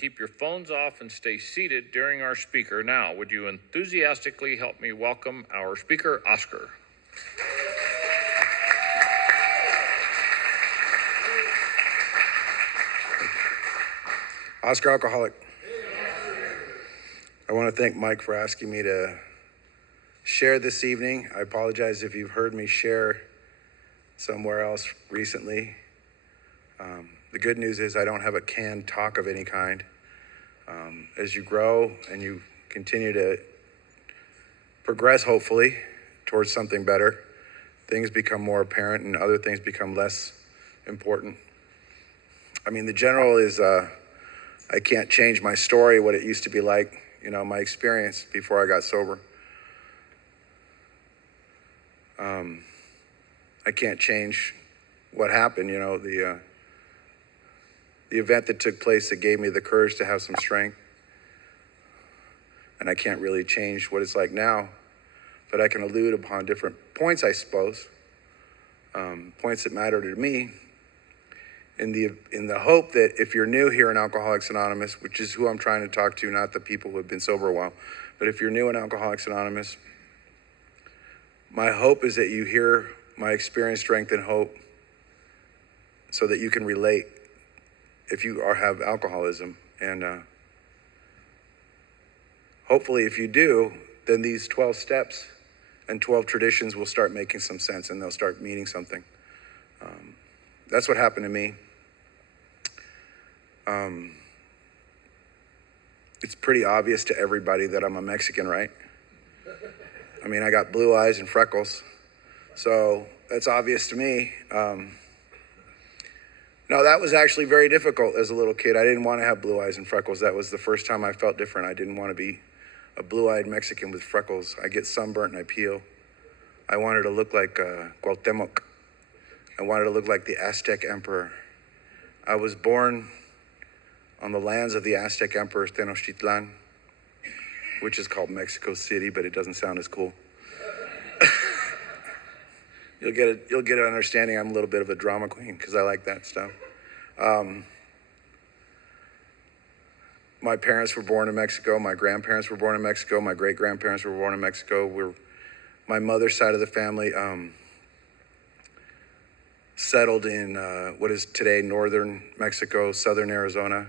Keep your phones off and stay seated during our speaker. Now, would you enthusiastically help me welcome our speaker, Oscar? Oscar Alcoholic. I want to thank Mike for asking me to share this evening. I apologize if you've heard me share somewhere else recently. The good news is I don't have a canned talk of any kind. As you grow and you continue to progress, hopefully, towards something better, things become more apparent and other things become less important. I mean, the general is I can't change my story, what it used to be like, my experience before I got sober. I can't change what happened, the event that took place that gave me the courage to have some strength. And I can't really change what it's like now, but I can allude upon different points, I suppose, points that matter to me, in the hope that if you're new here in Alcoholics Anonymous, which is who I'm trying to talk to, not the people who have been sober a while, but if you're new in Alcoholics Anonymous, my hope is that you hear my experience, strength, and hope so that you can relate if you have alcoholism. And hopefully if you do, then these 12 steps and 12 traditions will start making some sense and they'll start meaning something. That's what happened to me. It's pretty obvious to everybody that I'm a Mexican, right? I mean, I got blue eyes and freckles, so that's obvious to me. No, that was actually very difficult as a little kid. I didn't want to have blue eyes and freckles. That was the first time I felt different. I didn't want to be a blue-eyed Mexican with freckles. I get sunburnt and I peel. I wanted to look like Cuauhtémoc. I wanted to look like the Aztec emperor. I was born on the lands of the Aztec emperor Tenochtitlan, which is called Mexico City, but it doesn't sound as cool. You'll get an understanding. I'm a little bit of a drama queen because I like that stuff. My parents were born in Mexico. My grandparents were born in Mexico. My great-grandparents were born in Mexico. My mother's side of the family settled in what is today northern Mexico, southern Arizona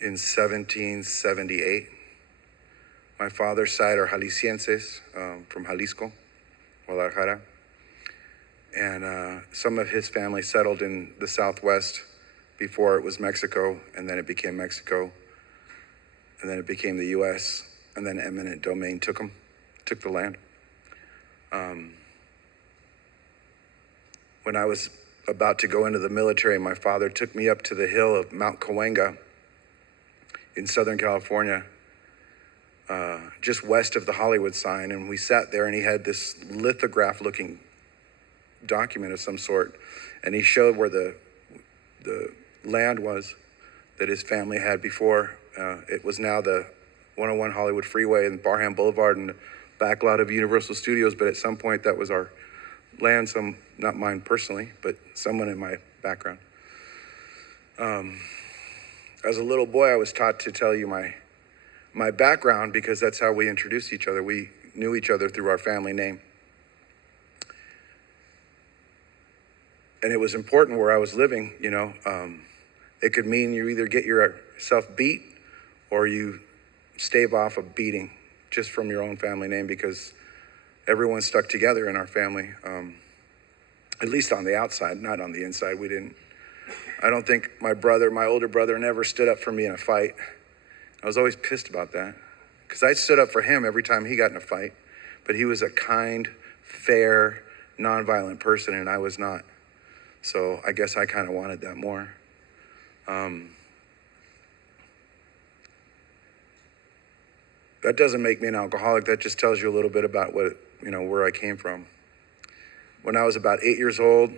in 1778. My father's side are Jaliscienses from Jalisco, Guadalajara. And some of his family settled in the Southwest before it was Mexico, and then it became Mexico, and then it became the U.S., and then eminent domain took the land. When I was about to go into the military, my father took me up to the hill of Mount Cahuenga in Southern California, just west of the Hollywood sign, and we sat there, and he had this lithograph-looking document of some sort, and he showed where the land was that his family had before. It was now the 101 Hollywood Freeway and Barham Boulevard and the back lot of Universal Studios, but at some point that was our land, not mine personally, but someone in my background. As a little boy, I was taught to tell you my background because that's how we introduced each other. We knew each other through our family name. And it was important where I was living, it could mean you either get yourself beat or you stave off a beating just from your own family name, because everyone stuck together in our family, at least on the outside, not on the inside. I don't think my older brother never stood up for me in a fight. I was always pissed about that because I stood up for him every time he got in a fight, but he was a kind, fair, nonviolent person and I was not. So I guess I kind of wanted that more. That doesn't make me an alcoholic. That just tells you a little bit about where I came from. When I was about 8 years old,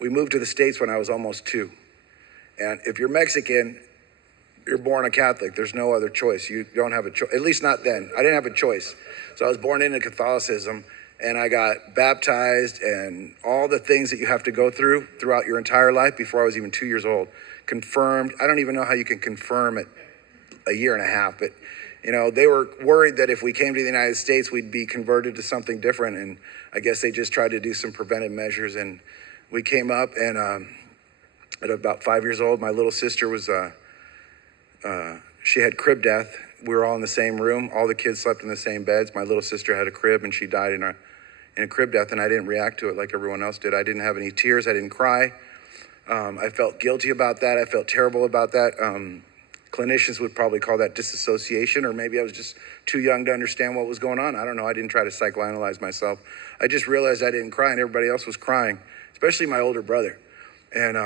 we moved to the States when I was almost 2. And if you're Mexican, you're born a Catholic. There's no other choice. You don't have a choice, at least not then. I didn't have a choice. So I was born into Catholicism, and I got baptized and all the things that you have to go through throughout your entire life before I was even 2 years old. confirmed. I don't even know how you can confirm it a year and a half, but they were worried that if we came to the United States, we'd be converted to something different. And I guess they just tried to do some preventive measures. And we came up, and at about 5 years old, my little sister was, she had crib death. We were all in the same room. All the kids slept in the same beds. My little sister had a crib, and she died in a crib death, and I didn't react to it like everyone else did. I didn't have any tears. I didn't cry. I felt guilty about that. I felt terrible about that. Clinicians would probably call that disassociation, or maybe I was just too young to understand what was going on. I don't know. I didn't try to psychoanalyze myself. I just realized I didn't cry and everybody else was crying, especially my older brother. And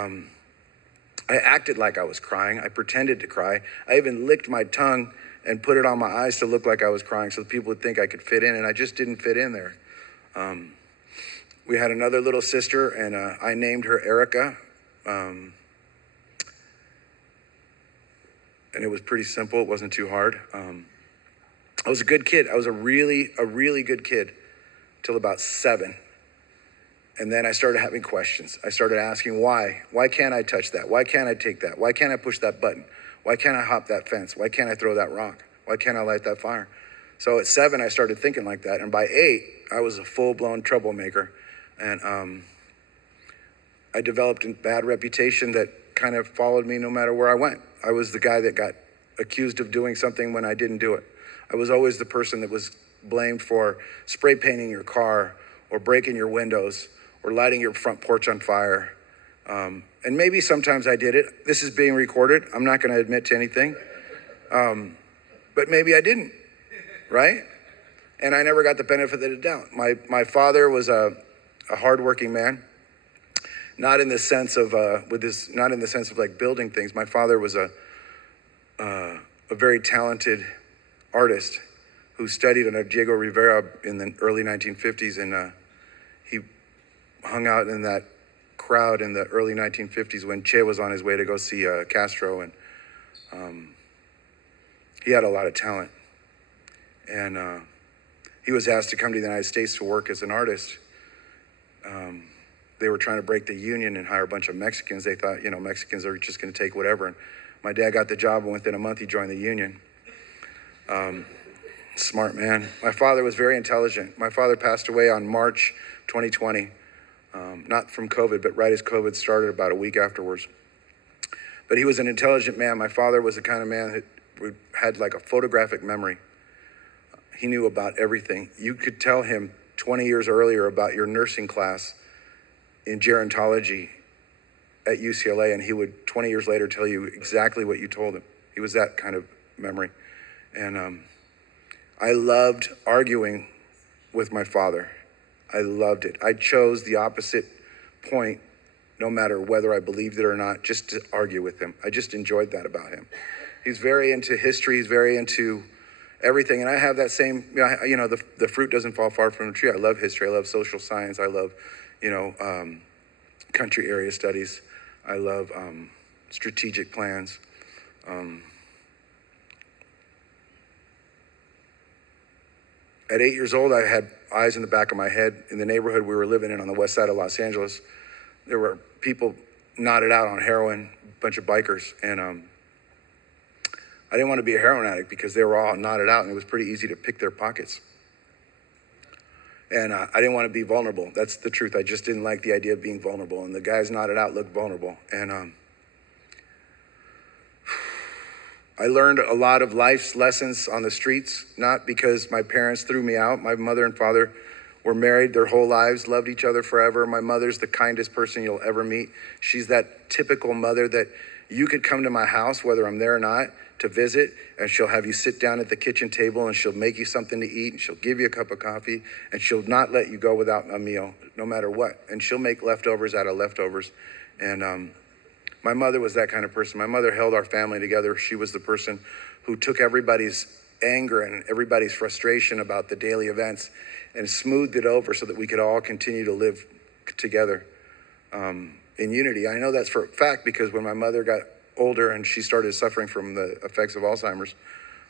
I acted like I was crying. I pretended to cry. I even licked my tongue and put it on my eyes to look like I was crying so that people would think I could fit in, and I just didn't fit in there. We had another little sister, and I named her Erica. And it was pretty simple. It wasn't too hard. I was a good kid. I was a really good kid till about 7. And then I started having questions. I started asking why. Why can't I touch that? Why can't I take that? Why can't I push that button? Why can't I hop that fence? Why can't I throw that rock? Why can't I light that fire? So at 7, I started thinking like that. And by 8, I was a full-blown troublemaker. And I developed a bad reputation that kind of followed me no matter where I went. I was the guy that got accused of doing something when I didn't do it. I was always the person that was blamed for spray painting your car or breaking your windows or lighting your front porch on fire. And maybe sometimes I did it. This is being recorded. I'm not going to admit to anything. But maybe I didn't, right? And I never got the benefit of the doubt. My father was a hardworking man. Not in the sense of not in the sense of like building things. My father was a very talented artist who studied under Diego Rivera in the early 1950s, and he hung out in that crowd in the early 1950s when Che was on his way to go see Castro, and he had a lot of talent, and he was asked to come to the United States to work as an artist. They were trying to break the union and hire a bunch of Mexicans. They thought, Mexicans are just going to take whatever. And my dad got the job, and within a month, he joined the union. Smart man. My father was very intelligent. My father passed away on March 2020, not from COVID, but right as COVID started, about a week afterwards. But he was an intelligent man. My father was the kind of man that had like a photographic memory. He knew about everything. You could tell him 20 years earlier about your nursing class in gerontology at UCLA, and he would 20 years later tell you exactly what you told him. He was that kind of memory. And I loved arguing with my father. I loved it. I chose the opposite point, no matter whether I believed it or not, just to argue with him. I just enjoyed that about him. He's very into history. He's very into everything. And I have that same, the fruit doesn't fall far from the tree. I love history. I love social science. I love country area studies. I love strategic plans. At 8 years old, I had eyes in the back of my head. In the neighborhood we were living in on the west side of Los Angeles, there were people knotted out on heroin, a bunch of bikers. And I didn't want to be a heroin addict because they were all knotted out and it was pretty easy to pick their pockets. And I didn't want to be vulnerable. That's the truth. I just didn't like the idea of being vulnerable. And the guys knotted out looked vulnerable. And I learned a lot of life's lessons on the streets, not because my parents threw me out. My mother and father were married their whole lives, loved each other forever. My mother's the kindest person you'll ever meet. She's that typical mother that you could come to my house, whether I'm there or not, to visit, and she'll have you sit down at the kitchen table and she'll make you something to eat and she'll give you a cup of coffee and she'll not let you go without a meal, no matter what. And she'll make leftovers out of leftovers. And my mother was that kind of person. My mother held our family together. She was the person who took everybody's anger and everybody's frustration about the daily events and smoothed it over so that we could all continue to live together in unity. I know that's for a fact because when my mother got older and she started suffering from the effects of Alzheimer's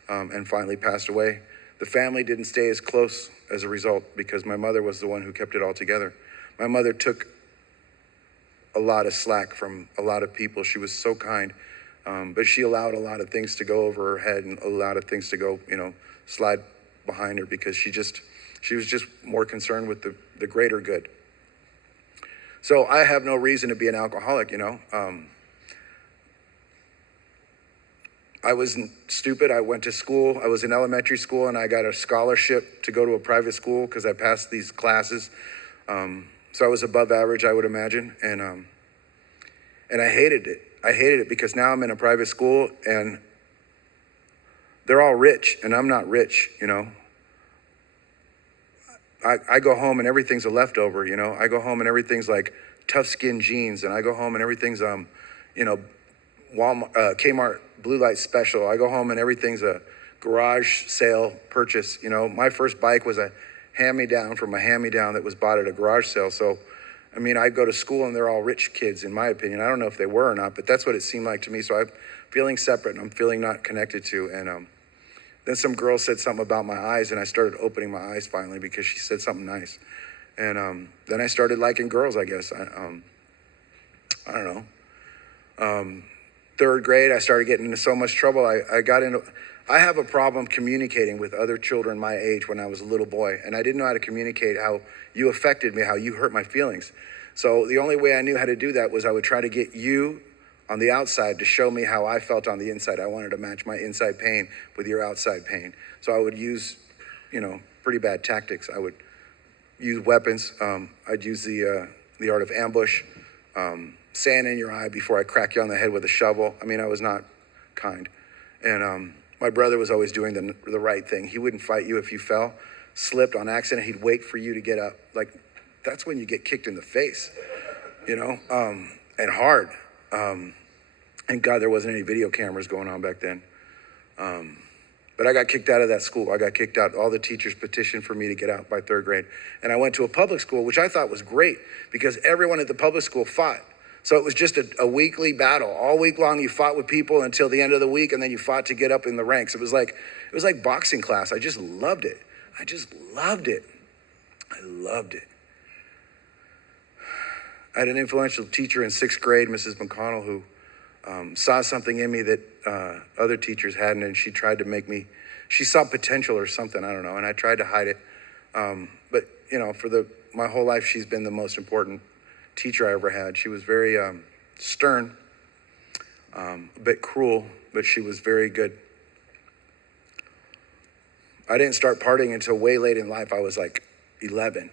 and finally passed away, the family didn't stay as close as a result because my mother was the one who kept it all together. My mother took a lot of slack from a lot of people. She was so kind, but she allowed a lot of things to go over her head and a lot of things to go, slide behind her because she was just more concerned with the greater good. So I have no reason to be an alcoholic, I wasn't stupid. I went to school. I was in elementary school and I got a scholarship to go to a private school because I passed these classes. So I was above average, I would imagine. And I hated it. I hated it because now I'm in a private school and they're all rich and I'm not rich, I go home and everything's a leftover, I go home and everything's like tough skin jeans, and I go home and everything's Walmart, Kmart blue light special. I go home and everything's a garage sale purchase. My first bike was a hand-me-down from a hand-me-down that was bought at a garage sale. So, I go to school and they're all rich kids, in my opinion. I don't know if they were or not, but that's what it seemed like to me. So I'm feeling separate and I'm feeling not connected to. And then some girl said something about my eyes, and I started opening my eyes finally because she said something nice. And then I started liking girls, I guess. I don't know. Third grade, I started getting into so much trouble. I have a problem communicating with other children my age when I was a little boy, and I didn't know how to communicate how you affected me, how you hurt my feelings. So the only way I knew how to do that was I would try to get you on the outside to show me how I felt on the inside. I wanted to match my inside pain with your outside pain. So I would use, pretty bad tactics. I would use weapons. I'd use the art of ambush, sand in your eye before I crack you on the head with a shovel. I was not kind. And my brother was always doing the right thing. He wouldn't fight you if you fell, slipped on accident. He'd wait for you to get up. Like, that's when you get kicked in the face, and hard. And God, there wasn't any video cameras going on back then. But I got kicked out of that school. I got kicked out. All the teachers petitioned for me to get out by third grade. And I went to a public school, which I thought was great because everyone at the public school fought. So it was just a weekly battle. All week long, you fought with people until the end of the week, and then you fought to get up in the ranks. It was like boxing class. I just loved it. I loved it. I had an influential teacher in sixth grade, Mrs. McConnell, who saw something in me that other teachers hadn't, and she tried to make me, she saw potential or something, I don't know, and I tried to hide it. But, for my whole life, she's been the most important teacher I ever had. She was very stern, a bit cruel, but she was very good. I didn't start partying until way late in life. I was like 11,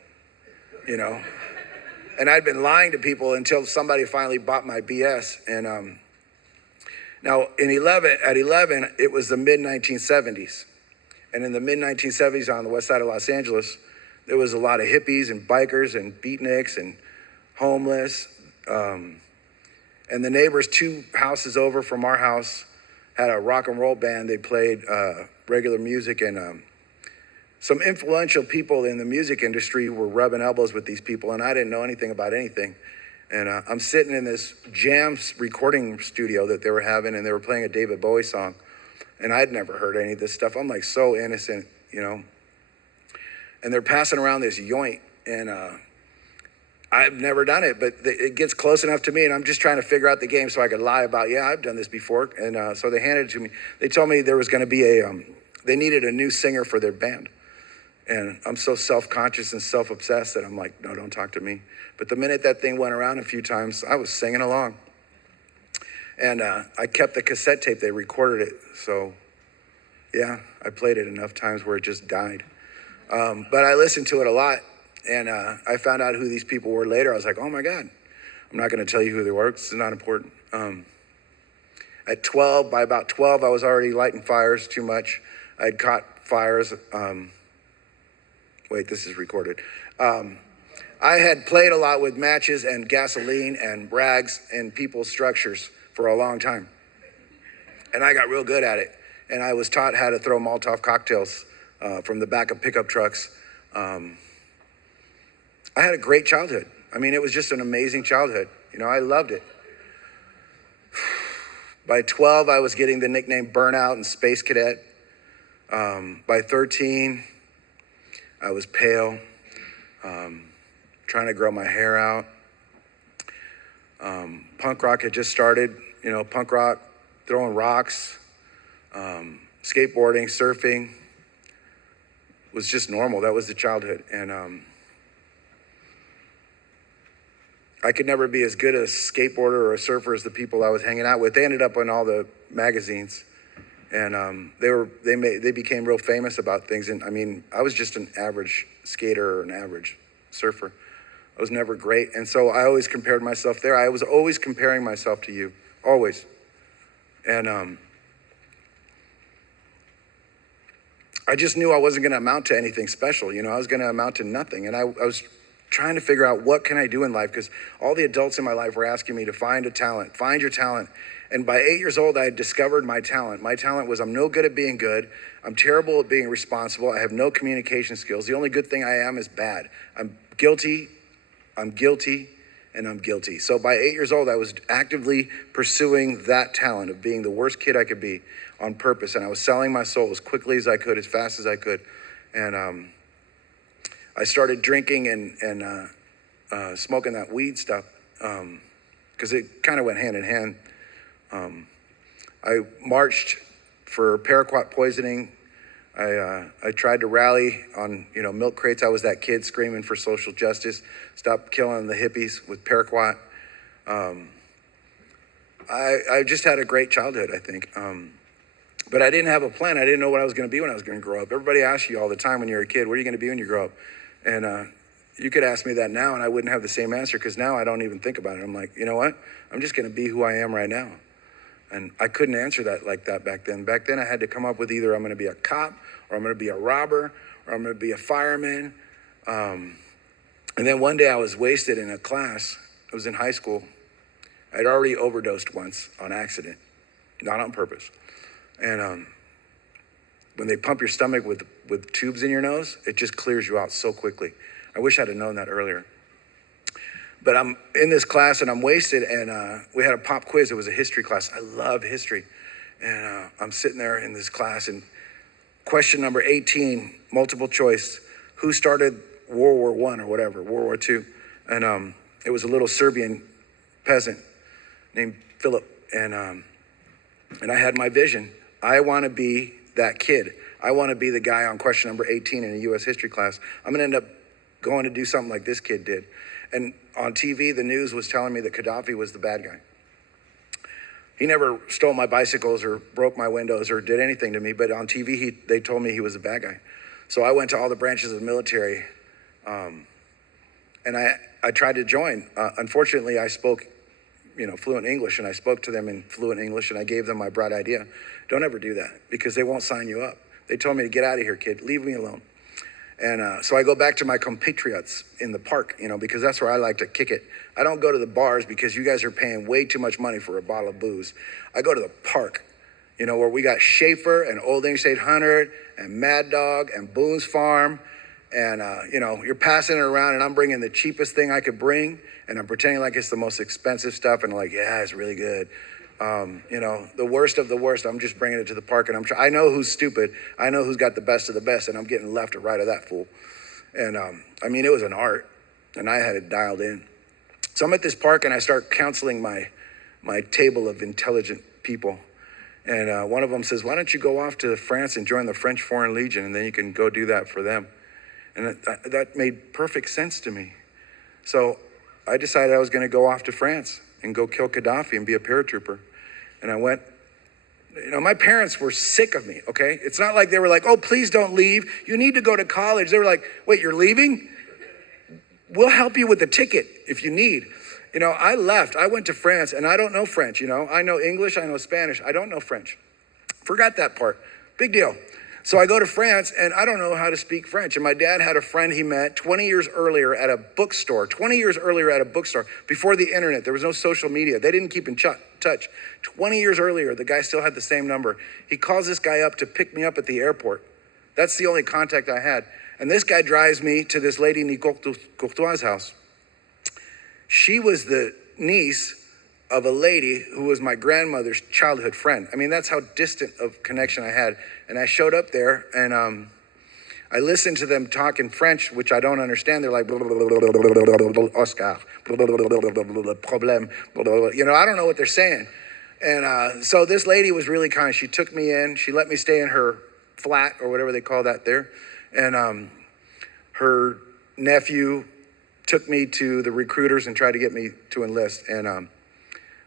and I'd been lying to people until somebody finally bought my BS. And now at 11, it was the mid-1970s. And in the mid-1970s on the west side of Los Angeles, there was a lot of hippies and bikers and beatniks and homeless. And the neighbors 2 houses over from our house had a rock and roll band. They played regular music, and some influential people in the music industry were rubbing elbows with these people, and I didn't know anything about anything. And I'm sitting in this jam recording studio that they were having, and they were playing a David Bowie song, and I'd never heard any of this stuff. I'm like so innocent, and they're passing around this joint, and I've never done it, but it gets close enough to me, and I'm just trying to figure out the game so I could lie about, yeah, I've done this before. And so they handed it to me. They told me there was going to be they needed a new singer for their band. And I'm so self-conscious and self-obsessed that I'm like, no, don't talk to me. But the minute that thing went around a few times, I was singing along. And I kept the cassette tape. They recorded it. So, yeah, I played it enough times where it just died. But I listened to it a lot. And I found out who these people were later. I was like, oh, my God. I'm not going to tell you who they were. It's not important. By about 12, I was already lighting fires too much. I'd caught fires. Wait, this is recorded. I had played a lot with matches and gasoline and rags in people's structures for a long time. And I got real good at it. And I was taught how to throw Molotov cocktails from the back of pickup trucks. I had a great childhood. It was just an amazing childhood. I loved it. By 12, I was getting the nickname Burnout and Space Cadet. By 13, I was pale, trying to grow my hair out. Punk rock had just started, punk rock, throwing rocks, skateboarding, surfing was just normal. That was the childhood. And I could never be as good a skateboarder or a surfer as the people I was hanging out with. They ended up on all the magazines, and they became real famous about things. And I mean, I was just an average skater or an average surfer. I was never great, and so I always compared myself there. I was always comparing myself to you, always. And I just knew I wasn't going to amount to anything special. I was going to amount to nothing. And I was trying to figure out what can I do in life, because all the adults in my life were asking me to find a talent, find your talent. And by 8 years old, I had discovered my talent. My talent was I'm no good at being good. I'm terrible at being responsible. I have no communication skills. The only good thing I am is bad. I'm guilty, and I'm guilty. So by 8 years old, I was actively pursuing that talent of being the worst kid I could be on purpose. And I was selling my soul as quickly as I could, as fast as I could. And I started drinking and smoking that weed stuff because it kind of went hand in hand. I marched for paraquat poisoning. I tried to rally on, milk crates. I was that kid screaming for social justice. Stop killing the hippies with paraquat. I just had a great childhood, I think. But I didn't have a plan. I didn't know what I was going to be when I was going to grow up. Everybody asks you all the time when you're a kid, what are you going to be when you grow up? And you could ask me that now and I wouldn't have the same answer, because now I don't even think about it. I'm like, you know what? I'm just going to be who I am right now. And I couldn't answer that like that back then. Back then I had to come up with either I'm going to be a cop, or I'm going to be a robber, or I'm going to be a fireman. And then one day I was wasted in a class. I was in high school. I'd already overdosed once on accident, not on purpose. And when they pump your stomach with tubes in your nose, it just clears you out so quickly. I wish I'd have known that earlier. But I'm in this class and I'm wasted, and we had a pop quiz. It was a history class. I love history. And I'm sitting there in this class, and question number 18, multiple choice, who started World War I or whatever, World War II? And it was a little Serbian peasant named Philip. And I had my vision. I want to be that kid. I want to be the guy on question number 18 in a U.S. history class. I'm going to end up going to do something like this kid did. And on TV, the news was telling me that Gaddafi was the bad guy. He never stole my bicycles or broke my windows or did anything to me, but on TV, they told me he was a bad guy. So I went to all the branches of the military, and I tried to join. Unfortunately, I spoke fluent English, and I spoke to them in fluent English, and I gave them my bright idea. Don't ever do that, because they won't sign you up. They told me to get out of here, kid, leave me alone. And so I go back to my compatriots in the park, because that's where I like to kick it. I don't go to the bars because you guys are paying way too much money for a bottle of booze. I go to the park, where we got Schaefer and Old English 800 and Mad Dog and Boone's Farm. And, you're passing it around, and I'm bringing the cheapest thing I could bring, and I'm pretending like it's the most expensive stuff, and like, yeah, it's really good. The worst of the worst, I'm just bringing it to the park, and I know who's stupid. I know who's got the best of the best, and I'm getting left or right of that fool. And, it was an art, and I had it dialed in. So I'm at this park, and I start counseling my table of intelligent people. And one of them says, why don't you go off to France and join the French Foreign Legion, and then you can go do that for them. And that made perfect sense to me. So I decided I was going to go off to France and go kill Gaddafi and be a paratrooper. And I went, my parents were sick of me, okay? It's not like they were like, oh, please don't leave. You need to go to college. They were like, wait, you're leaving? We'll help you with the ticket if you need. I left. I went to France, and I don't know French, I know English, I know Spanish. I don't know French. Forgot that part. Big deal. So I go to France, and I don't know how to speak French. And my dad had a friend he met 20 years earlier at a bookstore, before the internet. There was no social media. They didn't keep in touch. 20 years earlier, the guy still had the same number. He calls this guy up to pick me up at the airport. That's the only contact I had. And this guy drives me to this lady, Nicole Courtois' house. She was the niece of a lady who was my grandmother's childhood friend. That's how distant of connection I had. And I showed up there, and I listen to them talk in French, which I don't understand. They're like, Oscar, problem, you know, I don't know what they're saying. And so this lady was really kind. She took me in. She let me stay in her flat or whatever they call that there. And her nephew took me to the recruiters and tried to get me to enlist. And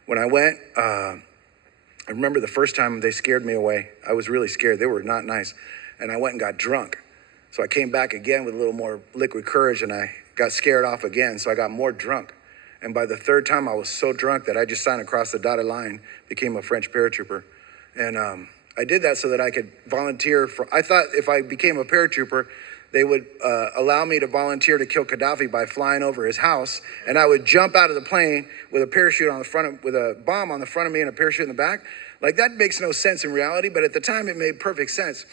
when I went, I remember the first time they scared me away. I was really scared. They were not nice. And I went and got drunk. So I came back again with a little more liquid courage, and I got scared off again. So I got more drunk. And by the third time, I was so drunk that I just signed across the dotted line, became a French paratrooper. And I did that so that I could volunteer for, I thought if I became a paratrooper, they would allow me to volunteer to kill Gaddafi by flying over his house. And I would jump out of the plane with a parachute on the front, with a bomb on the front of me and a parachute in the back. Like, that makes no sense in reality, but at the time it made perfect sense.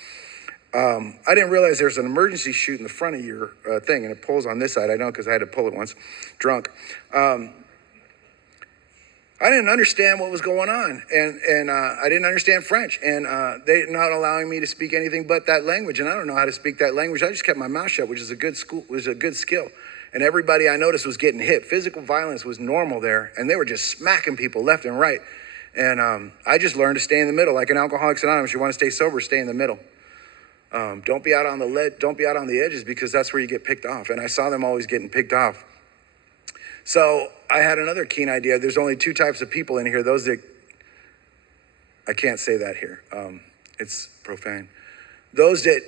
I didn't realize there's an emergency chute in the front of your thing, and it pulls on this side. I know because I had to pull it once, drunk. I didn't understand what was going on, and I didn't understand French, and they're not allowing me to speak anything but that language, and I don't know how to speak that language. I just kept my mouth shut, which is a good skill. And everybody I noticed was getting hit. Physical violence was normal there, and they were just smacking people left and right. And I just learned to stay in the middle, like in Alcoholics Anonymous. You want to stay sober, stay in the middle. Don't be out on the edges, because that's where you get picked off. And I saw them always getting picked off. So I had another keen idea. There's only two types of people in here. Those that, I can't say that here. It's profane. Those that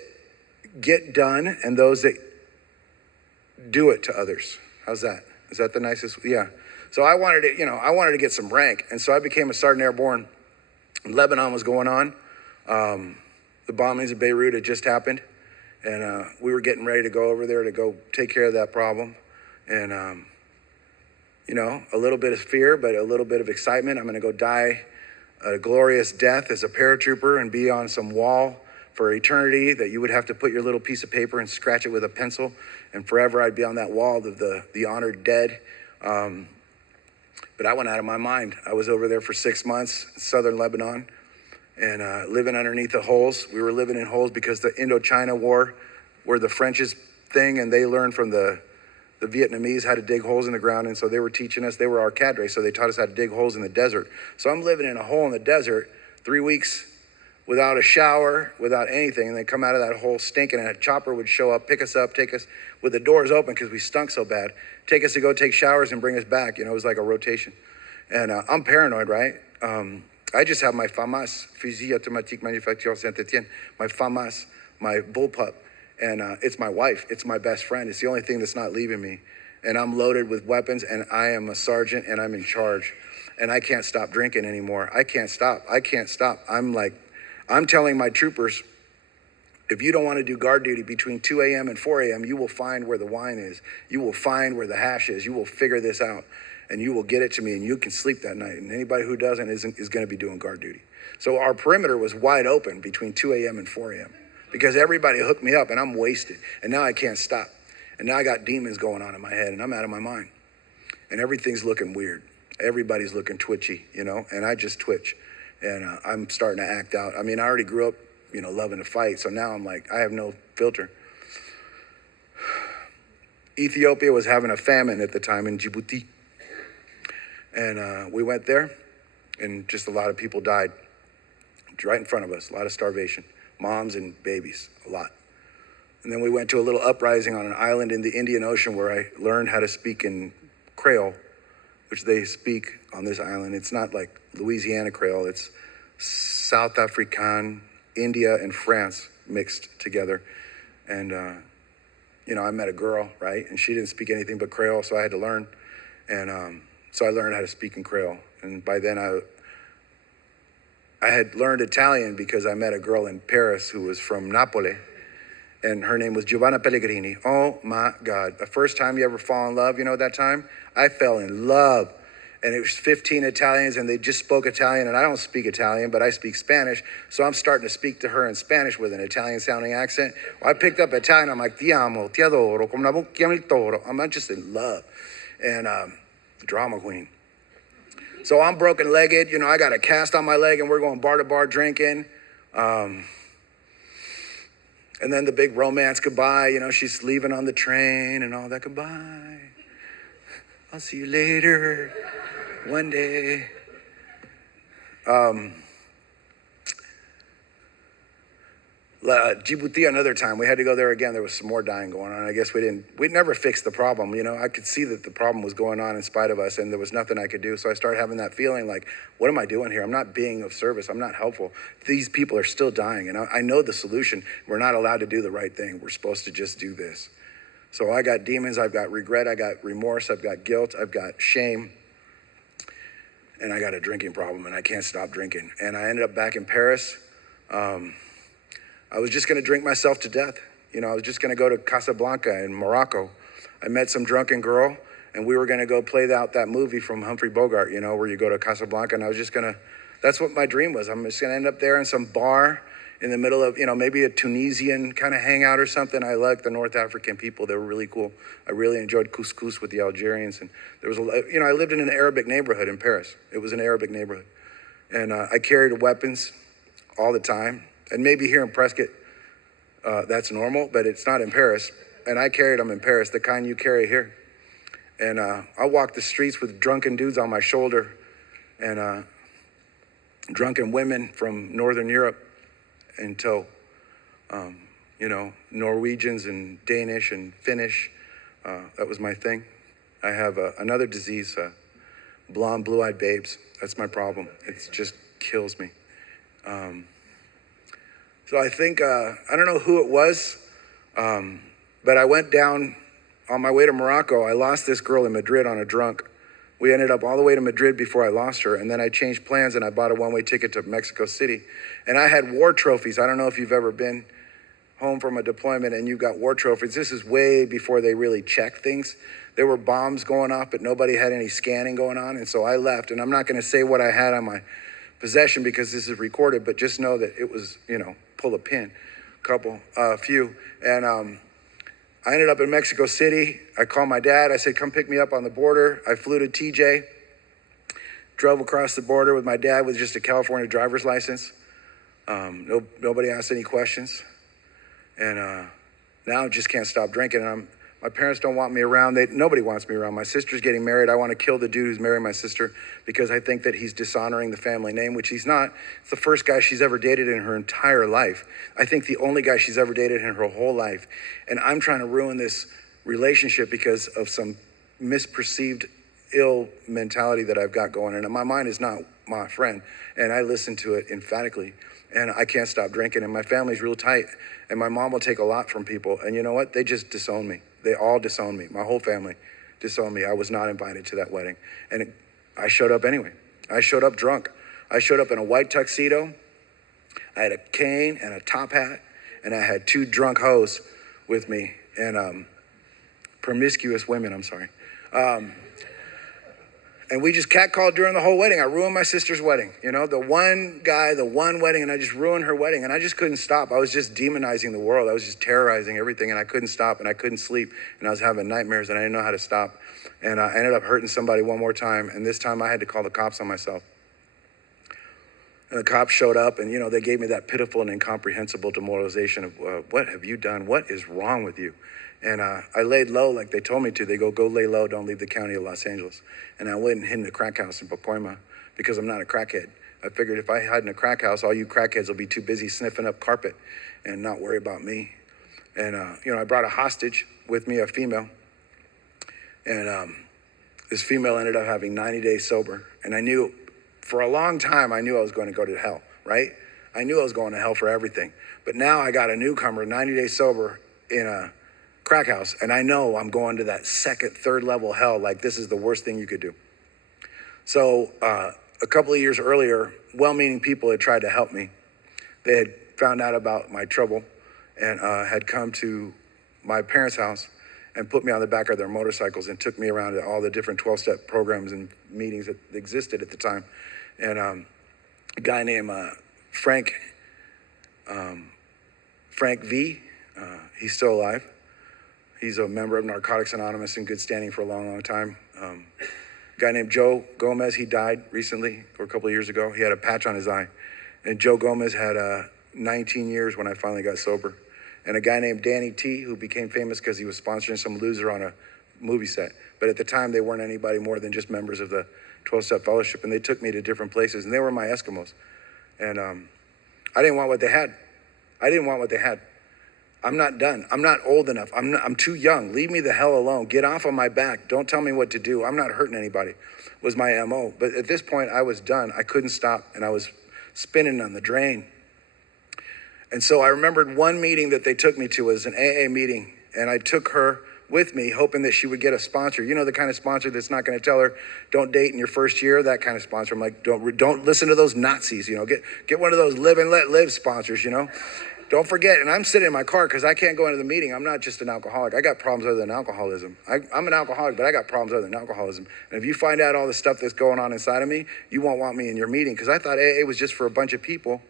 get done and those that do it to others. How's that? Is that the nicest? Yeah. So I wanted to get some rank. And so I became a Sergeant Airborne. Lebanon was going on. The bombings of Beirut had just happened, and we were getting ready to go over there to go take care of that problem. And, a little bit of fear, but a little bit of excitement. I'm going to go die a glorious death as a paratrooper and be on some wall for eternity that you would have to put your little piece of paper and scratch it with a pencil. And forever I'd be on that wall of the honored dead. But I went out of my mind. I was over there for 6 months in southern Lebanon. And living underneath the holes. We were living in holes because the Indochina War were the French's thing, and they learned from the Vietnamese how to dig holes in the ground, and so they were teaching us. They were our cadre, so they taught us how to dig holes in the desert. So I'm living in a hole in the desert, 3 weeks without a shower, without anything, and they come out of that hole stinking, and a chopper would show up, pick us up, take us with the doors open because we stunk so bad, take us to go take showers and bring us back. It was like a rotation. And I'm paranoid, right? I just have my FAMAS, Fusil Automatique Manufacture Saint-Etienne, my FAMAS, my bullpup, and it's my wife, it's my best friend. It's the only thing that's not leaving me. And I'm loaded with weapons, and I am a sergeant, and I'm in charge. And I can't stop drinking anymore. I can't stop. I'm telling my troopers, if you don't want to do guard duty between 2 a.m. and 4 a.m., you will find where the wine is. You will find where the hash is. You will figure this out. And you will get it to me, and you can sleep that night. And anybody who doesn't is going to be doing guard duty. So our perimeter was wide open between 2 a.m. and 4 a.m. because everybody hooked me up, and I'm wasted. And now I can't stop. And now I got demons going on in my head, and I'm out of my mind. And everything's looking weird. Everybody's looking twitchy, and I just twitch. And I'm starting to act out. I mean, I already grew up, loving to fight. So now I'm like, I have no filter. Ethiopia was having a famine at the time in Djibouti. And we went there, and just a lot of people died right in front of us, a lot of starvation, moms and babies, a lot. And then we went to a little uprising on an island in the Indian Ocean where I learned how to speak in Creole, which they speak on this island. It's not like Louisiana Creole, it's South African, India, and France mixed together. And, I met a girl, right? And she didn't speak anything but Creole, so I had to learn. And so I learned how to speak in Creole. And by then I had learned Italian because I met a girl in Paris who was from Napoli. And her name was Giovanna Pellegrini. Oh my God. The first time you ever fall in love, that time? I fell in love. And it was 15 Italians, and they just spoke Italian. And I don't speak Italian, but I speak Spanish. So I'm starting to speak to her in Spanish with an Italian-sounding accent. Well, I picked up Italian. I'm like, ti amo, ti adoro, come la chiami il toro. I'm just in love. And drama queen. So I'm broken-legged. I got a cast on my leg, and we're going bar to bar drinking. And then the big romance goodbye, you know, she's leaving on the train and all that. Goodbye. I'll see you later one day. Djibouti another time. We had to go there again. There was some more dying going on. I guess we'd never fixed the problem. You know, I could see that the problem was going on in spite of us, and there was nothing I could do. So I started having that feeling like, what am I doing here? I'm not being of service. I'm not helpful. These people are still dying, and I know the solution. We're not allowed to do the right thing. We're supposed to just do this. So I got demons. I've got regret. I got remorse. I've got guilt. I've got shame. And I got a drinking problem, and I can't stop drinking. And I ended up back in Paris. I was just going to drink myself to death. You know, I was just going to go to Casablanca in Morocco. I met some drunken girl, and we were going to go play out that movie from Humphrey Bogart, you know, where you go to Casablanca. And I was just going to, that's what my dream was. I'm just going to end up there in some bar in the middle of, you know, maybe a Tunisian kind of hangout or something. I like the North African people. They were really cool. I really enjoyed couscous with the Algerians. And there was, you know, I lived in an Arabic neighborhood in Paris. It was an Arabic neighborhood. And I carried weapons all the time. And maybe here in Prescott, that's normal, but it's not in Paris. And I carried them in Paris, the kind you carry here. And I walked the streets with drunken dudes on my shoulder and drunken women from Northern Europe in tow. You know, Norwegians and Danish and Finnish. That was my thing. I have another disease, blonde, blue-eyed babes. That's my problem. It just kills me. So I think, I don't know who it was, but I went down on my way to Morocco. I lost this girl in Madrid on a drunk. We ended up all the way to Madrid before I lost her. And then I changed plans and I bought a one-way ticket to Mexico City. And I had war trophies. I don't know if you've ever been home from a deployment and you've got war trophies. This is way before they really check things. There were bombs going off, but nobody had any scanning going on. And so I left. And I'm not going to say what I had on my possession because this is recorded, but just know that it was, you know, pull a pin, a few. And I ended up in Mexico City. I called my dad. I said, come pick me up on the border. I flew to TJ, drove across the border with my dad with just a California driver's license. Nobody asked any questions. And now I just can't stop drinking. And my parents don't want me around. Nobody wants me around. My sister's getting married. I want to kill the dude who's marrying my sister because I think that he's dishonoring the family name, which he's not. It's the first guy she's ever dated in her entire life. I think the only guy she's ever dated in her whole life. And I'm trying to ruin this relationship because of some misperceived ill mentality that I've got going. And my mind is not my friend. And I listen to it emphatically. And I can't stop drinking. And my family's real tight. And my mom will take a lot from people. And you know what? They just disown me. They all disowned me. My whole family disowned me. I was not invited to that wedding. And I showed up anyway. I showed up drunk. I showed up in a white tuxedo. I had a cane and a top hat. And I had two drunk hoes with me. And promiscuous women, I'm sorry. And we just catcalled during the whole wedding. I ruined my sister's wedding. You know, the one guy, the one wedding, and I just ruined her wedding. And I just couldn't stop. I was just demonizing the world. I was just terrorizing everything, and I couldn't stop, and I couldn't sleep. And I was having nightmares, and I didn't know how to stop. And I ended up hurting somebody one more time, and this time I had to call the cops on myself. And the cops showed up, and, you know, they gave me that pitiful and incomprehensible demoralization of, what have you done? What is wrong with you? And I laid low like they told me to. They go lay low, don't leave the county of Los Angeles. And I went and hid in a crack house in Pacoima because I'm not a crackhead. I figured if I hide in a crack house, all you crackheads will be too busy sniffing up carpet and not worry about me. And, you know, I brought a hostage with me, a female. And this female ended up having 90 days sober. And I knew, for a long time, I knew I was going to go to hell, right? I knew I was going to hell for everything. But now I got a newcomer, 90 days sober, in a crack house, and I know I'm going to that second, third level hell. Like, this is the worst thing you could do. So a couple of years earlier, well-meaning people had tried to help me. They had found out about my trouble and had come to my parents' house and put me on the back of their motorcycles and took me around to all the different 12-step programs and meetings that existed at the time. And a guy named Frank V, he's still alive. He's a member of Narcotics Anonymous in good standing for a long, long time. A guy named Joe Gomez, he died recently, or a couple of years ago. He had a patch on his eye. And Joe Gomez had 19 years when I finally got sober. and a guy named Danny T, who became famous because he was sponsoring some loser on a movie set. But at the time, they weren't anybody more than just members of the 12-Step Fellowship, and they took me to different places, and they were my Eskimos. And I didn't want what they had. I didn't want what they had. I'm not done. I'm not old enough. I'm too young. Leave me the hell alone. Get off of my back. Don't tell me what to do. I'm not hurting anybody, was my MO. But at this point, I was done. I couldn't stop, and I was spinning on the drain. And so I remembered one meeting that they took me to was an AA meeting, and I took her with me, hoping that she would get a sponsor. You know, the kind of sponsor that's not going to tell her, don't date in your first year, that kind of sponsor. I'm like, don't listen to those Nazis, you know, get one of those live and let live sponsors, you know. Don't forget, and I'm sitting in my car because I can't go into the meeting. I'm not just an alcoholic. I got problems other than alcoholism. I'm an alcoholic, but I got problems other than alcoholism. And if you find out all the stuff that's going on inside of me, you won't want me in your meeting, because I thought AA was just for a bunch of people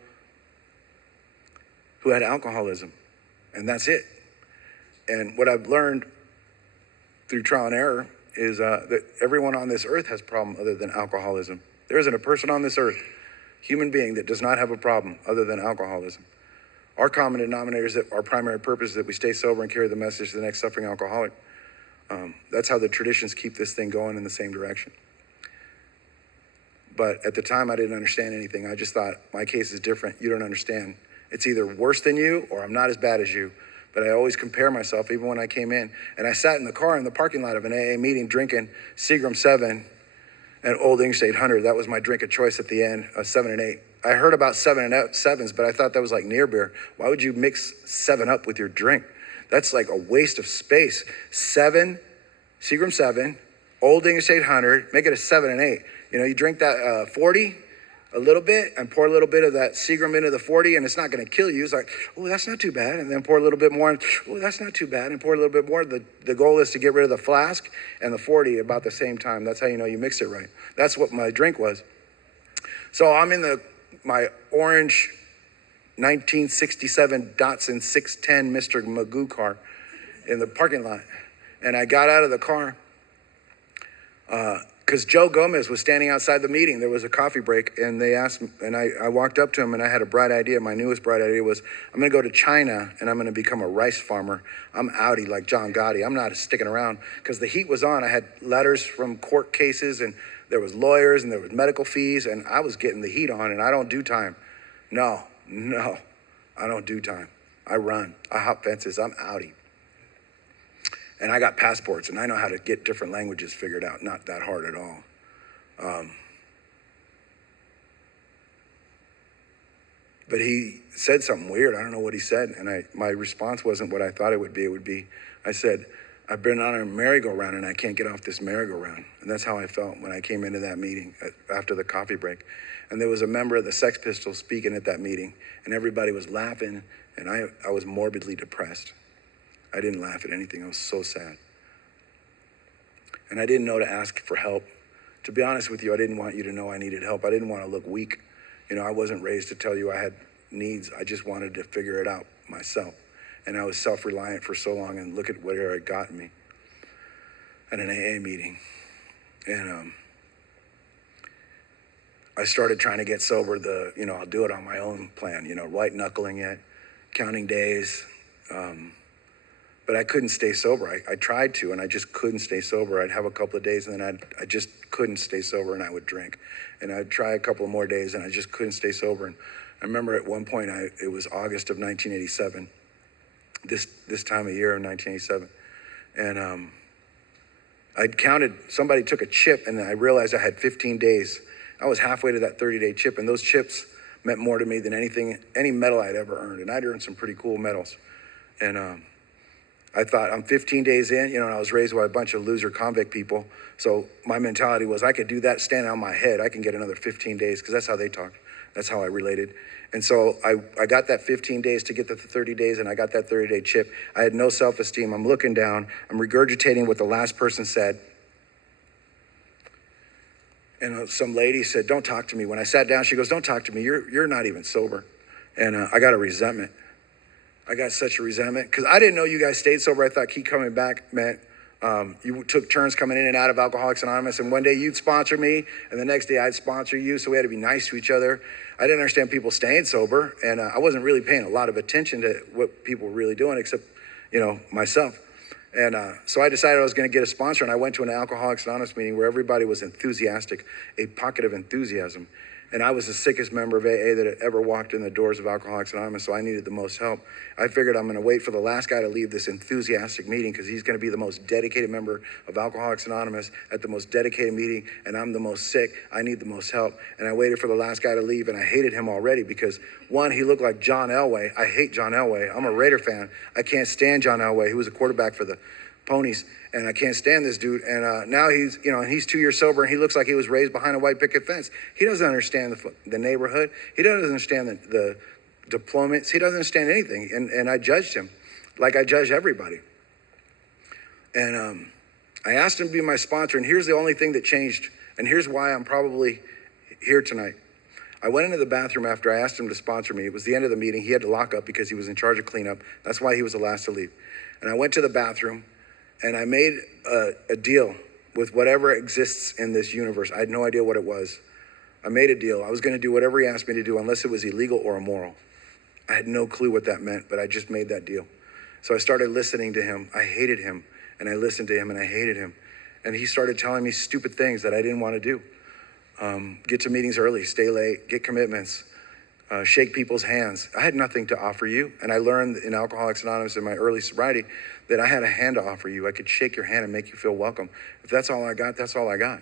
who had alcoholism, and that's it. And what I've learned through trial and error is that everyone on this earth has a problem other than alcoholism. There isn't a person on this earth, human being, that does not have a problem other than alcoholism. Our common denominator is that our primary purpose is that we stay sober and carry the message to the next suffering alcoholic. That's how the traditions keep this thing going in the same direction. But at the time, I didn't understand anything. I just thought, my case is different. You don't understand. It's either worse than you or I'm not as bad as you. But I always compare myself, even when I came in. And I sat in the car in the parking lot of an AA meeting drinking Seagram 7 and Old English 800. That was my drink of choice at the end, 7 and 8. I heard about 7 and 7s, but I thought that was like near beer. Why would you mix 7 up with your drink? That's like a waste of space. 7, Seagram 7, Old English 800, make it a 7 and 8. You know, you drink that 40 a little bit and pour a little bit of that Seagram into the 40, and it's not going to kill you. It's like, oh, that's not too bad. And then pour a little bit more, and oh, that's not too bad. And pour a little bit more. The goal is to get rid of the flask and the 40 about the same time. That's how you know you mix it right. That's what my drink was. So I'm in my orange 1967 Datsun 610 Mr. Magoo car in the parking lot. And I got out of the car because Joe Gomez was standing outside the meeting. There was a coffee break, and they asked me, and I walked up to him, and I had a bright idea. My newest bright idea was, I'm going to go to China, and I'm going to become a rice farmer. I'm outie like John Gotti. I'm not sticking around, because the heat was on. I had letters from court cases, and there was lawyers, and there was medical fees, and I was getting the heat on, and I don't do time. No, I don't do time. I run. I hop fences. I'm outie. And I got passports, and I know how to get different languages figured out. Not that hard at all. But he said something weird. I don't know what he said. And my response wasn't what I thought it would be. It would be, I said, I've been on a merry-go-round, and I can't get off this merry-go-round. And that's how I felt when I came into that meeting after the coffee break. And there was a member of the Sex Pistols speaking at that meeting, and everybody was laughing, and I was morbidly depressed. I didn't laugh at anything. I was so sad. And I didn't know to ask for help. To be honest with you, I didn't want you to know I needed help. I didn't want to look weak. You know, I wasn't raised to tell you I had needs. I just wanted to figure it out myself. And I was self-reliant for so long, and look at where it got me at an AA meeting. And I started trying to get sober I'll do it on my own plan, white knuckling it, counting days. But I couldn't stay sober. I tried to, and I just couldn't stay sober. I'd have a couple of days, and then I just couldn't stay sober, and I would drink. And I'd try a couple of more days, and I just couldn't stay sober. And I remember at one point, it was August of 1987, this time of year in 1987. And I'd counted, somebody took a chip, and I realized I had 15 days. I was halfway to that 30-day chip, and those chips meant more to me than any medal I'd ever earned. And I'd earned some pretty cool medals. And I thought, I'm 15 days in, and I was raised by a bunch of loser convict people. So my mentality was, I could do that standing on my head. I can get another 15 days, because that's how they talked. That's how I related. And so I got that 15 days to get to the 30 days, and I got that 30-day chip. I had no self-esteem. I'm looking down. I'm regurgitating what the last person said. And some lady said, don't talk to me. When I sat down, she goes, don't talk to me. You're not even sober. And I got a resentment. I got such a resentment because I didn't know you guys stayed sober. I thought keep coming back meant you took turns coming in and out of Alcoholics Anonymous, and one day you'd sponsor me, and the next day I'd sponsor you, so we had to be nice to each other. I didn't understand people staying sober, and I wasn't really paying a lot of attention to what people were really doing, except, myself. And so I decided I was going to get a sponsor, and I went to an Alcoholics Anonymous meeting where everybody was enthusiastic, a pocket of enthusiasm. And I was the sickest member of AA that had ever walked in the doors of Alcoholics Anonymous, so I needed the most help. I figured I'm going to wait for the last guy to leave this enthusiastic meeting because he's going to be the most dedicated member of Alcoholics Anonymous at the most dedicated meeting, and I'm the most sick. I need the most help. And I waited for the last guy to leave, and I hated him already because, one, he looked like John Elway. I hate John Elway. I'm a Raider fan. I can't stand John Elway. He was a quarterback for the Ponies, and I can't stand this dude. And now he's, and he's 2 years sober, and he looks like he was raised behind a white picket fence. He doesn't understand the neighborhood. He doesn't understand the deployments. He doesn't understand anything. And I judged him like I judge everybody. And I asked him to be my sponsor, and here's the only thing that changed, and here's why I'm probably here tonight. I went into the bathroom after I asked him to sponsor me. It was the end of the meeting. He had to lock up because he was in charge of cleanup. That's why he was the last to leave. And I went to the bathroom, and I made a deal with whatever exists in this universe. I had no idea what it was. I made a deal. I was going to do whatever he asked me to do unless it was illegal or immoral. I had no clue what that meant, but I just made that deal. So I started listening to him. I hated him, and I listened to him, and I hated him. And he started telling me stupid things that I didn't want to do. Get to meetings early, stay late, get commitments, shake people's hands. I had nothing to offer you. And I learned in Alcoholics Anonymous in my early sobriety that I had a hand to offer you. I could shake your hand and make you feel welcome. If that's all I got, that's all I got.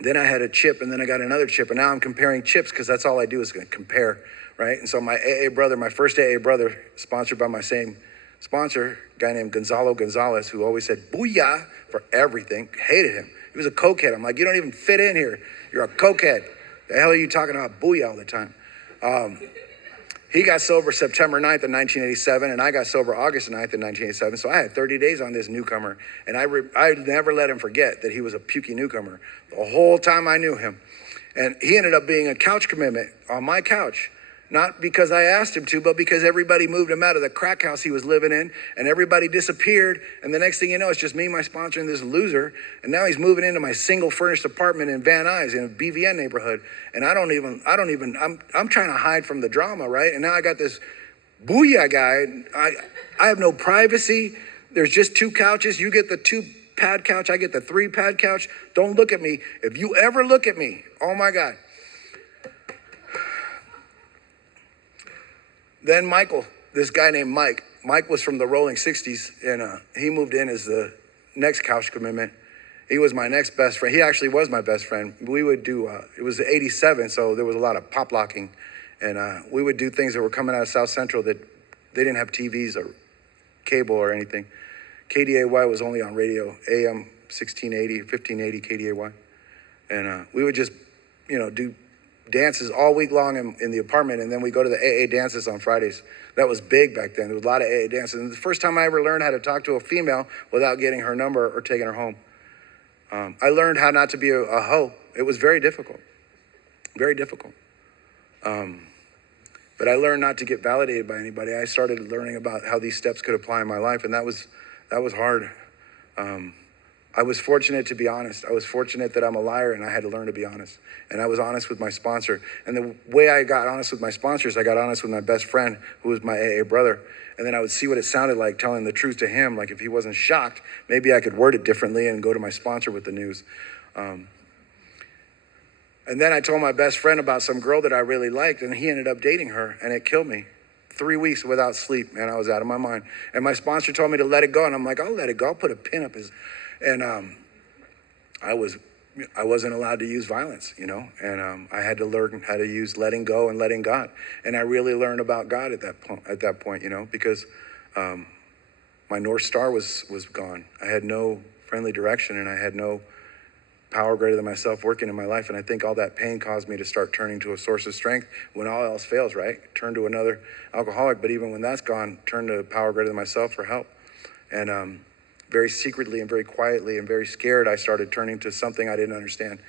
Then I had a chip, and then I got another chip, and now I'm comparing chips because that's all I do is compare, right? And so my AA brother, my first AA brother, sponsored by my same sponsor, a guy named Gonzalo Gonzalez, who always said booyah for everything, hated him. He was a cokehead. I'm like, you don't even fit in here. You're a cokehead. The hell are you talking about booyah all the time? He got sober September 9th of 1987, and I got sober August 9th of 1987. So I had 30 days on this newcomer, and I never let him forget that he was a pukey newcomer the whole time I knew him. And he ended up being a couch commitment on my couch. Not because I asked him to, but because everybody moved him out of the crack house he was living in, and everybody disappeared. And the next thing you know, it's just me, my sponsor, and this loser. And now he's moving into my single furnished apartment in Van Nuys in a BVN neighborhood. And I'm trying to hide from the drama, right? And now I got this booyah guy. I have no privacy. There's just 2 couches. You get the 2-pad couch. I get the 3-pad couch. Don't look at me. If you ever look at me, oh my God. Then Michael, this guy named Mike was from the Rolling 60s, and he moved in as the next couch commitment. He was my next best friend. He actually was my best friend. We would do, it was 87, so there was a lot of pop locking, and we would do things that were coming out of South Central that they didn't have TVs or cable or anything. KDAY was only on radio, AM 1680, 1580 KDAY. And we would just, do dances all week long in the apartment, and then we go to the AA dances on Fridays. That was big back then. There was a lot of AA dances. And the first time I ever learned how to talk to a female without getting her number or taking her home. I learned how not to be a hoe. It was very difficult, very difficult. But I learned not to get validated by anybody. I started learning about how these steps could apply in my life, and that was hard. I was fortunate to be honest. I was fortunate that I'm a liar, and I had to learn to be honest. And I was honest with my sponsor. And the way I got honest with my sponsors, I got honest with my best friend, who was my AA brother. And then I would see what it sounded like telling the truth to him. Like if he wasn't shocked, maybe I could word it differently and go to my sponsor with the news. And then I told my best friend about some girl that I really liked, and he ended up dating her, and it killed me. 3 weeks without sleep, man. I was out of my mind. And my sponsor told me to let it go, and I'm like, I'll let it go. I'll put a pin up his... And I wasn't allowed to use violence, and I had to learn how to use letting go and letting God. And I really learned about God at that point, because my North Star was gone. I had no friendly direction, and I had no power greater than myself working in my life. And I think all that pain caused me to start turning to a source of strength when all else fails, right? Turn to another alcoholic, but even when that's gone, turn to power greater than myself for help. And very secretly and very quietly and very scared, I started turning to something I didn't understand.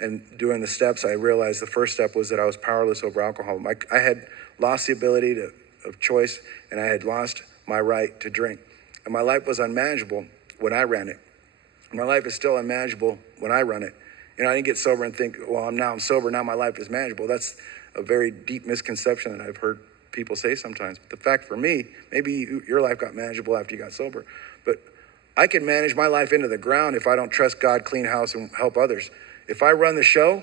And doing the steps, I realized the first step was that I was powerless over alcohol. I had lost the ability of choice, and I had lost my right to drink. And my life was unmanageable when I ran it. My life is still unmanageable when I run it I didn't get sober and think, well, I'm sober, now my life is manageable. That's a very deep misconception that I've heard people say sometimes. But the fact for me, maybe your life got manageable after you got sober, but I can manage my life into the ground if I don't trust God, clean house, and help others. If I run the show,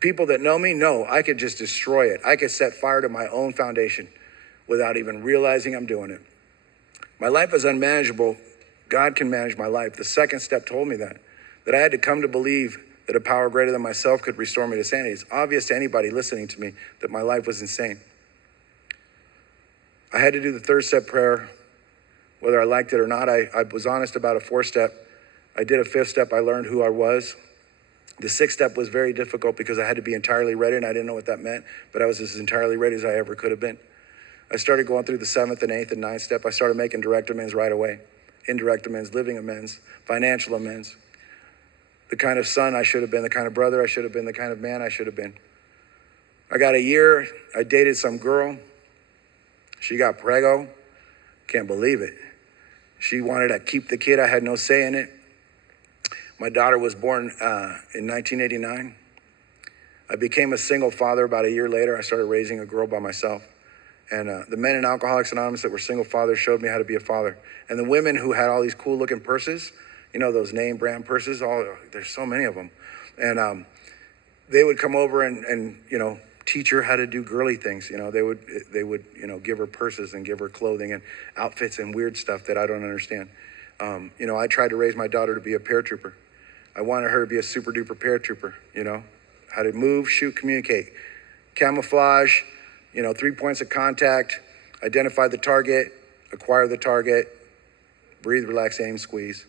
people that know me know I could just destroy it. I could set fire to my own foundation without even realizing I'm doing it. My life is unmanageable. God can manage my life. The second step told me that I had to come to believe that a power greater than myself could restore me to sanity. It's obvious to anybody listening to me that my life was insane. I had to do the third step prayer, whether I liked it or not. I was honest about a 4-step. I did a 5th step. I learned who I was. The 6th step was very difficult because I had to be entirely ready, and I didn't know what that meant, but I was as entirely ready as I ever could have been. I started going through the 7th and 8th and 9th step. I started making direct amends right away. Indirect amends, living amends, financial amends. The kind of son I should have been, the kind of brother I should have been, the kind of man I should have been. I got a year. I dated some girl. She got preggo. Can't believe it. She wanted to keep the kid. I had no say in it. My daughter was born in 1989. I became a single father about a year later. I started raising a girl by myself. And the men in Alcoholics Anonymous that were single fathers showed me how to be a father. And the women who had all these cool looking purses, those name brand purses, there's so many of them. And they would come over and teach her how to do girly things. They would give her purses and give her clothing and outfits and weird stuff that I don't understand. I tried to raise my daughter to be a paratrooper. I wanted her to be a super duper paratrooper, how to move, shoot, communicate, camouflage, 3 points of contact, identify the target, acquire the target, breathe, relax, aim, squeeze.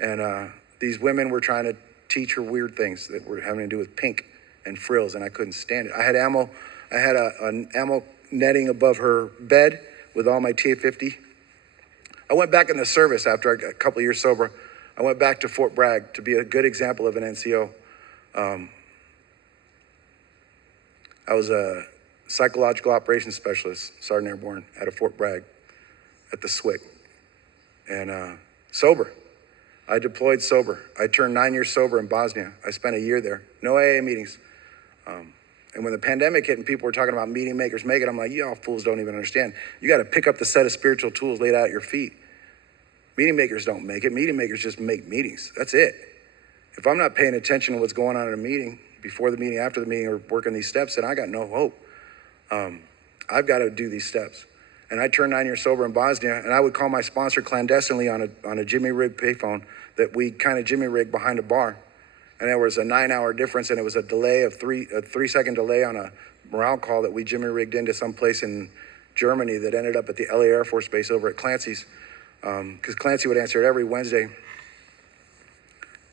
And these women were trying to teach her weird things that were having to do with pink and frills, and I couldn't stand it. I had an ammo netting above her bed with all my TA-50. I went back in the service after I got a couple of years sober. I went back to Fort Bragg to be a good example of an NCO. I was a psychological operations specialist, Sergeant Airborne, at a Fort Bragg at the SWIC. And sober. I deployed sober. I turned 9 years sober in Bosnia. I spent a year there. No AA meetings. And when the pandemic hit and people were talking about meeting makers make it, I'm like, y'all fools don't even understand. You got to pick up the set of spiritual tools laid out at your feet. Meeting makers don't make it. Meeting makers just make meetings. That's it. If I'm not paying attention to what's going on in a meeting, before the meeting, after the meeting, or working these steps, then I got no hope. I've got to do these steps. And I turned 9 years sober in Bosnia, and I would call my sponsor clandestinely on a Jimmy rig payphone that we kind of Jimmy rigged behind a bar. And there was a 9-hour difference, and it was a 3-second delay on a morale call that we Jimmy rigged into some place in Germany that ended up at the LA Air Force Base over at Clancy's. Because Clancy would answer it every Wednesday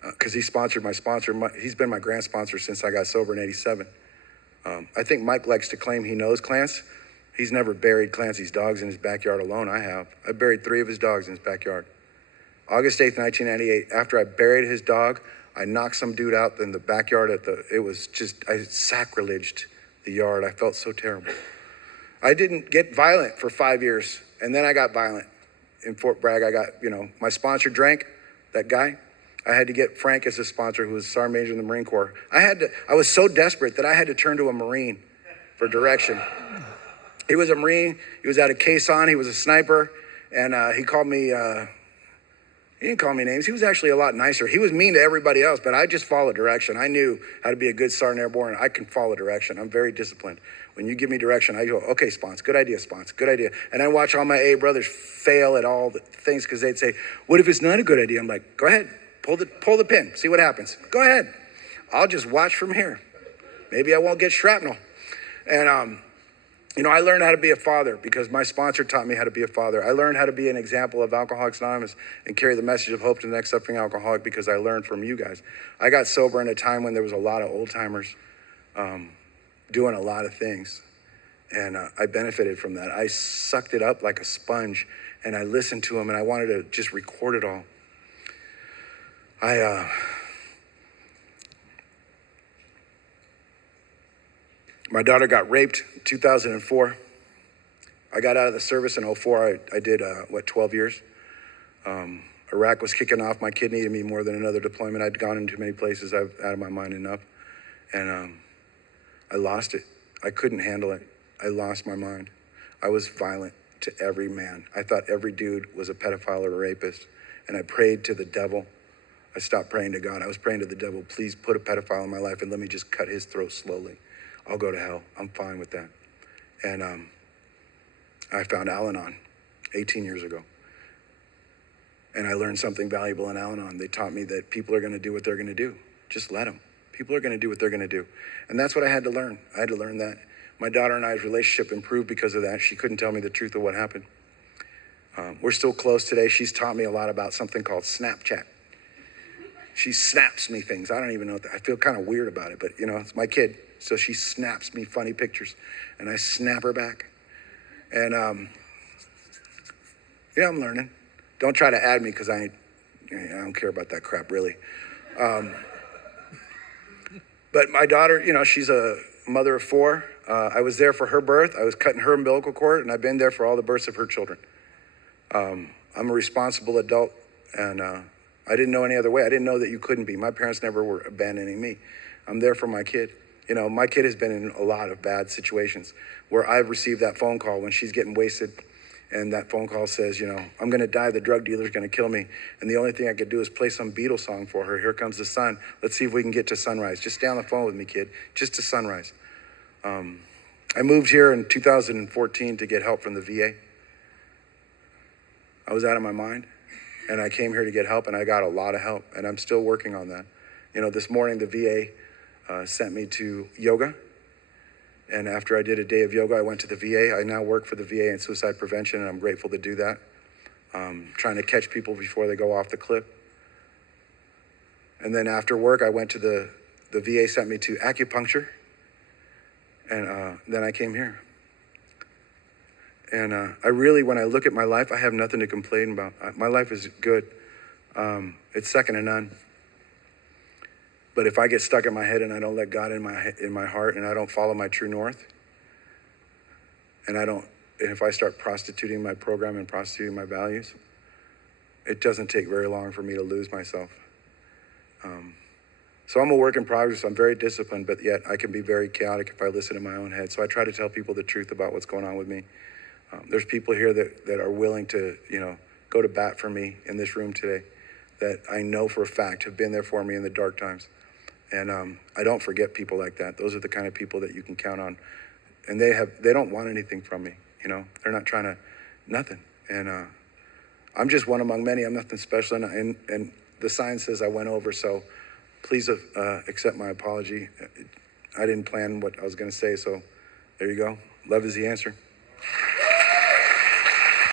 because he sponsored my sponsor. He's been my grand sponsor since I got sober in '87. I think Mike likes to claim he knows Clance. He's never buried Clancy's dogs in his backyard alone. I have. I buried 3 of his dogs in his backyard. August 8th, 1998, after I buried his dog, I knocked some dude out in the backyard I sacrileged the yard. I felt so terrible. I didn't get violent for 5 years, and then I got violent. In Fort Bragg, I got, my sponsor drank, that guy. I had to get Frank as a sponsor, who was a Sergeant Major in the Marine Corps. I was so desperate that I had to turn to a Marine for direction. He was a Marine. He was out of Quezon. He was a sniper. And he called me, he didn't call me names. He was actually a lot nicer. He was mean to everybody else, but I just followed direction. I knew how to be a good Sergeant Airborne. I can follow direction. I'm very disciplined. When you give me direction, I go, okay, Spons, good idea, Spons, good idea. And I watch all my A brothers fail at all the things because they'd say, what if it's not a good idea? I'm like, go ahead, pull the pin, see what happens. Go ahead. I'll just watch from here. Maybe I won't get shrapnel. And, I learned how to be a father because my sponsor taught me how to be a father. I learned how to be an example of Alcoholics Anonymous and carry the message of hope to the next suffering alcoholic because I learned from you guys. I got sober in a time when there was a lot of old timers doing a lot of things. And I benefited from that. I sucked it up like a sponge and I listened to them and I wanted to just record it all. My daughter got raped in 2004. I got out of the service in 2004. I did, 12 years. Iraq was kicking off. My kid needed me more than another deployment. I'd gone into many places. I've out of my mind enough. And I lost it. I couldn't handle it. I lost my mind. I was violent to every man. I thought every dude was a pedophile or a rapist. And I prayed to the devil. I stopped praying to God. I was praying to the devil, please put a pedophile in my life and let me just cut his throat slowly. I'll go to hell. I'm fine with that. And I found Al-Anon 18 years ago. And I learned something valuable in Al-Anon. They taught me that people are going to do what they're going to do. Just let them. People are going to do what they're going to do. And that's what I had to learn. I had to learn that. My daughter and I's relationship improved because of that. She couldn't tell me the truth of what happened. We're still close today. She's taught me a lot about something called Snapchat. She snaps me things. I don't even know what that, I feel kind of weird about it, but you know, it's my kid. So she snaps me funny pictures and I snap her back. And yeah, I'm learning. Don't try to add me because I don't care about that crap really. But my daughter, you know, she's a mother of 4. I was there for her birth. I was cutting her umbilical cord and I've been there for all the births of her children. I'm a responsible adult and I didn't know any other way. I didn't know that you couldn't be. My parents never were abandoning me. I'm there for my kid. You know, my kid has been in a lot of bad situations where I've received that phone call when she's getting wasted and that phone call says, you know, I'm going to die. The drug dealer's going to kill me. And the only thing I could do is play some Beatles song for her. Here comes the sun. Let's see if we can get to sunrise. Just stay on the phone with me, kid. Just to sunrise. I moved here in 2014 to get help from the VA. I was out of my mind. And I came here to get help, and I got a lot of help, and I'm still working on that. You know, this morning the VA sent me to yoga, and after I did a day of yoga, I went to the VA. I now work for the VA in suicide prevention, and I'm grateful to do that. Trying to catch people before they go off the cliff. And then after work, I went to the VA sent me to acupuncture, and then I came here. And I really, when I look at my life, I have nothing to complain about. My life is good. It's second to none. But if I get stuck in my head and I don't let God in my heart and I don't follow my true north, and if I start prostituting my program and prostituting my values, it doesn't take very long for me to lose myself. So I'm a work in progress. I'm very disciplined, but yet I can be very chaotic if I listen to my own head. So I try to tell people the truth about what's going on with me. There's people here that are willing to, you know, go to bat for me in this room today that I know for a fact have been there for me in the dark times. And I don't forget people like that. Those are the kind of people that you can count on. And they don't want anything from me, you know. They're not trying to, nothing. And I'm just one among many. I'm nothing special. And the sign says I went over, so please accept my apology. I didn't plan what I was going to say, so there you go. Love is the answer.